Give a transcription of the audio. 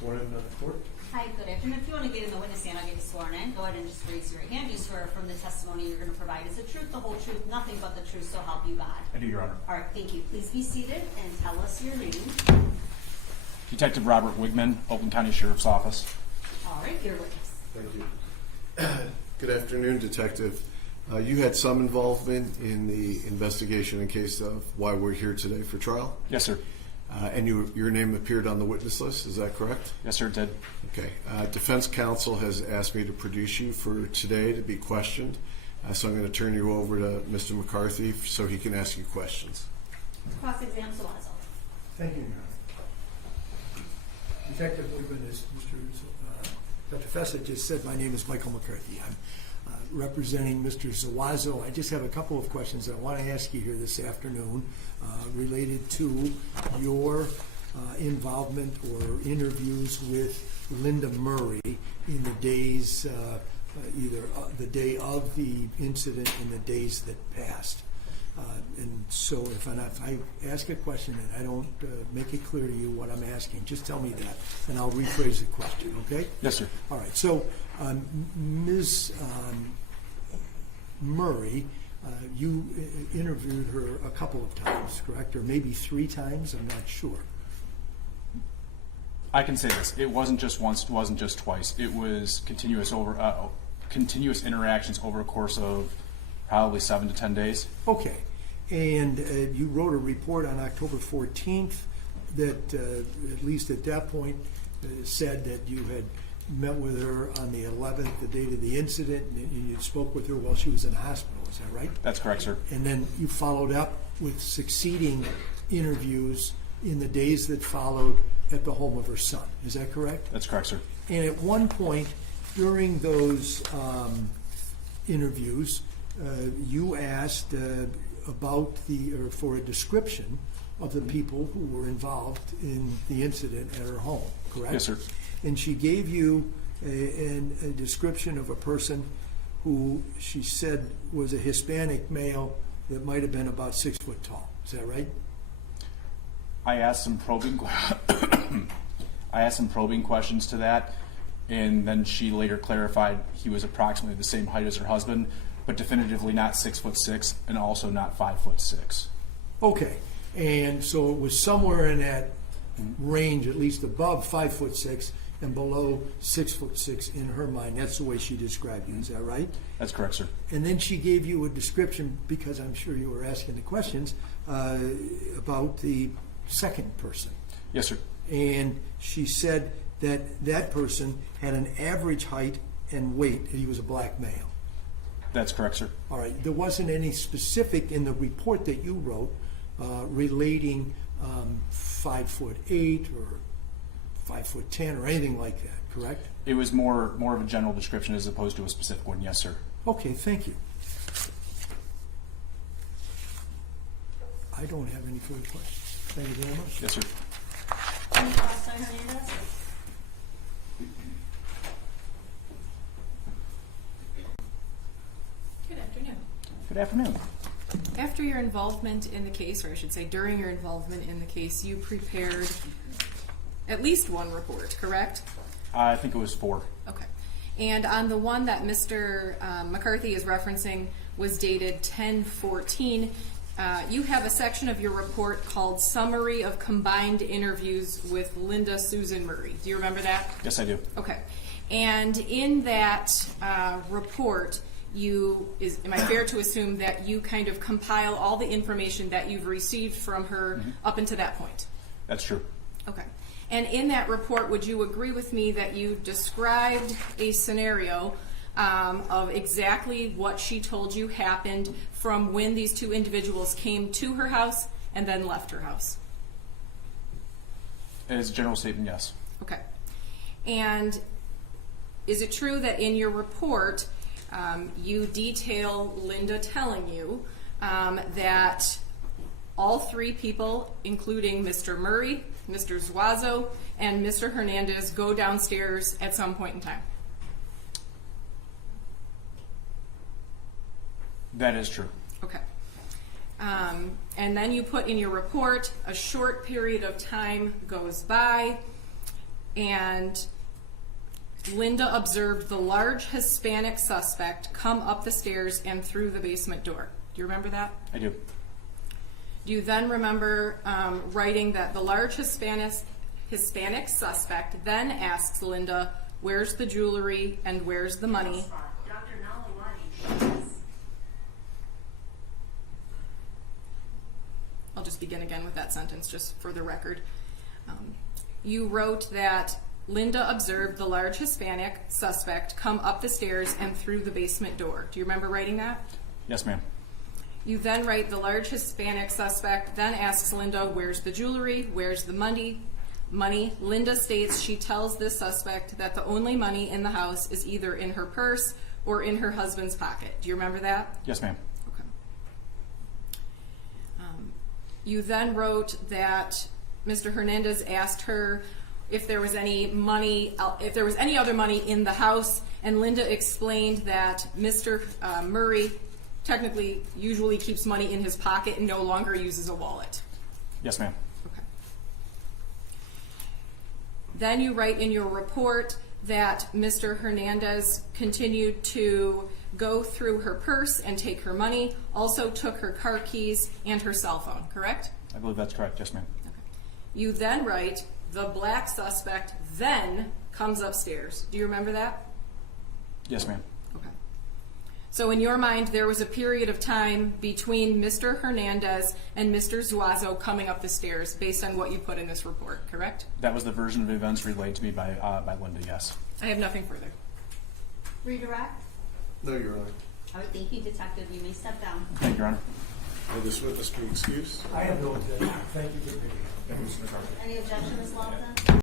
sworn in the court. Hi, good afternoon. If you want to get in the witness stand, I'll get you sworn in. Go ahead and just raise your hand. You swear from the testimony you're going to provide is the truth, the whole truth, nothing but the truth, so help you God. I do, Your Honor. All right, thank you. Please be seated and tell us your name. Detective Robert Wigman, Oakland County Sheriff's Office. All right, your witness. Thank you. Good afternoon, Detective. You had some involvement in the investigation in case of why we're here today for trial? Yes, sir. And your name appeared on the witness list, is that correct? Yes, sir, it did. Okay. Defense counsel has asked me to produce you for today to be questioned. So I'm going to turn you over to Mr. McCarthy so he can ask you questions. Cross-exam Soazzo. Thank you, Your Honor. Detective Wigman, as Dr. Fessett just said, my name is Michael McCarthy. I'm representing Mr. Zuazzo. I just have a couple of questions that I want to ask you here this afternoon related to your involvement or interviews with Linda Murray in the days, either the day of the incident and the days that passed. And so if I ask a question and I don't make it clear to you what I'm asking, just tell me that and I'll rephrase the question, okay? Yes, sir. All right, so Ms. Murray, you interviewed her a couple of times, correct? Or maybe 3 times, I'm not sure. I can say this. It wasn't just once, it wasn't just twice. It was continuous interactions over a course of probably 7 to 10 days. Okay, and you wrote a report on October 14th that, at least at that point, said that you had met with her on the 11th, the date of the incident, and you spoke with her while she was in the hospital. Is that right? That's correct, sir. And then you followed up with succeeding interviews in the days that followed at the home of her son. Is that correct? That's correct, sir. And at one point during those interviews, you asked for a description of the people who were involved in the incident at her home, correct? Yes, sir. And she gave you a description of a person who she said was a Hispanic male that might have been about 6 foot tall. Is that right? I asked some probing questions to that, and then she later clarified he was approximately the same height as her husband, but definitively not 6'6" and also not 5'6". Okay, and so it was somewhere in that range, at least above 5'6" and below 6'6" in her mind. That's the way she described you. Is that right? That's correct, sir. And then she gave you a description, because I'm sure you were asking the questions, about the second person. Yes, sir. And she said that that person had an average height and weight, and he was a black male. That's correct, sir. All right. There wasn't any specific in the report that you wrote relating 5'8" or 5'10" or anything like that, correct? It was more of a general description as opposed to a specific one. Yes, sir. Okay, thank you. I don't have any further questions. Thank you very much. Yes, sir. Any questions on Hernandez? Good afternoon. Good afternoon. After your involvement in the case, or I should say during your involvement in the case, you prepared at least one report, correct? I think it was 4. Okay. And on the one that Mr. McCarthy is referencing was dated 10/14, you have a section of your report called Summary of Combined Interviews with Linda Susan Murray. Do you remember that? Yes, I do. Okay. And in that report, am I fair to assume that you kind of compile all the information that you've received from her up until that point? That's true. Okay. And in that report, would you agree with me that you described a scenario of exactly what she told you happened from when these 2 individuals came to her house and then left her house? As a general statement, yes. Okay. And is it true that in your report you detail Linda telling you that all 3 people, including Mr. Murray, Mr. Zuazzo, and Mr. Hernandez, go downstairs at some point in time? That is true. Okay. And then you put in your report, a short period of time goes by, and Linda observed the large Hispanic suspect come up the stairs and through the basement door. Do you remember that? I do. Do you then remember writing that the large Hispanic suspect then asks Linda, "Where's the jewelry and where's the money?" Dr. Nalawani. I'll just begin again with that sentence just for the record. You wrote that Linda observed the large Hispanic suspect come up the stairs and through the basement door. Do you remember writing that? Yes, ma'am. You then write the large Hispanic suspect then asks Linda, "Where's the jewelry? Where's the money?" Linda states she tells this suspect that the only money in the house is either in her purse or in her husband's pocket. Do you remember that? Yes, ma'am. Okay. You then wrote that Mr. Hernandez asked her if there was any money, if there was any other money in the house, and Linda explained that Mr. Murray technically usually keeps money in his pocket and no longer uses a wallet. Yes, ma'am. Okay. Then you write in your report that Mr. Hernandez continued to go through her purse and take her money, also took her car keys and her cell phone, correct? I believe that's correct. Yes, ma'am. Okay. You then write, the black suspect then comes upstairs. Do you remember that? Yes, ma'am. Okay. So in your mind, there was a period of time between Mr. Hernandez and Mr. Zuazo coming up the stairs based on what you put in this report, correct? That was the version of events relayed to me by Linda, yes. I have nothing further. Redirect. No, Your Honor. All right, thank you, Detective. You may step down. Thank you, Your Honor. Will this witness be excused? I have no objection. Thank you for being here. Any objection, Ms. Lawson?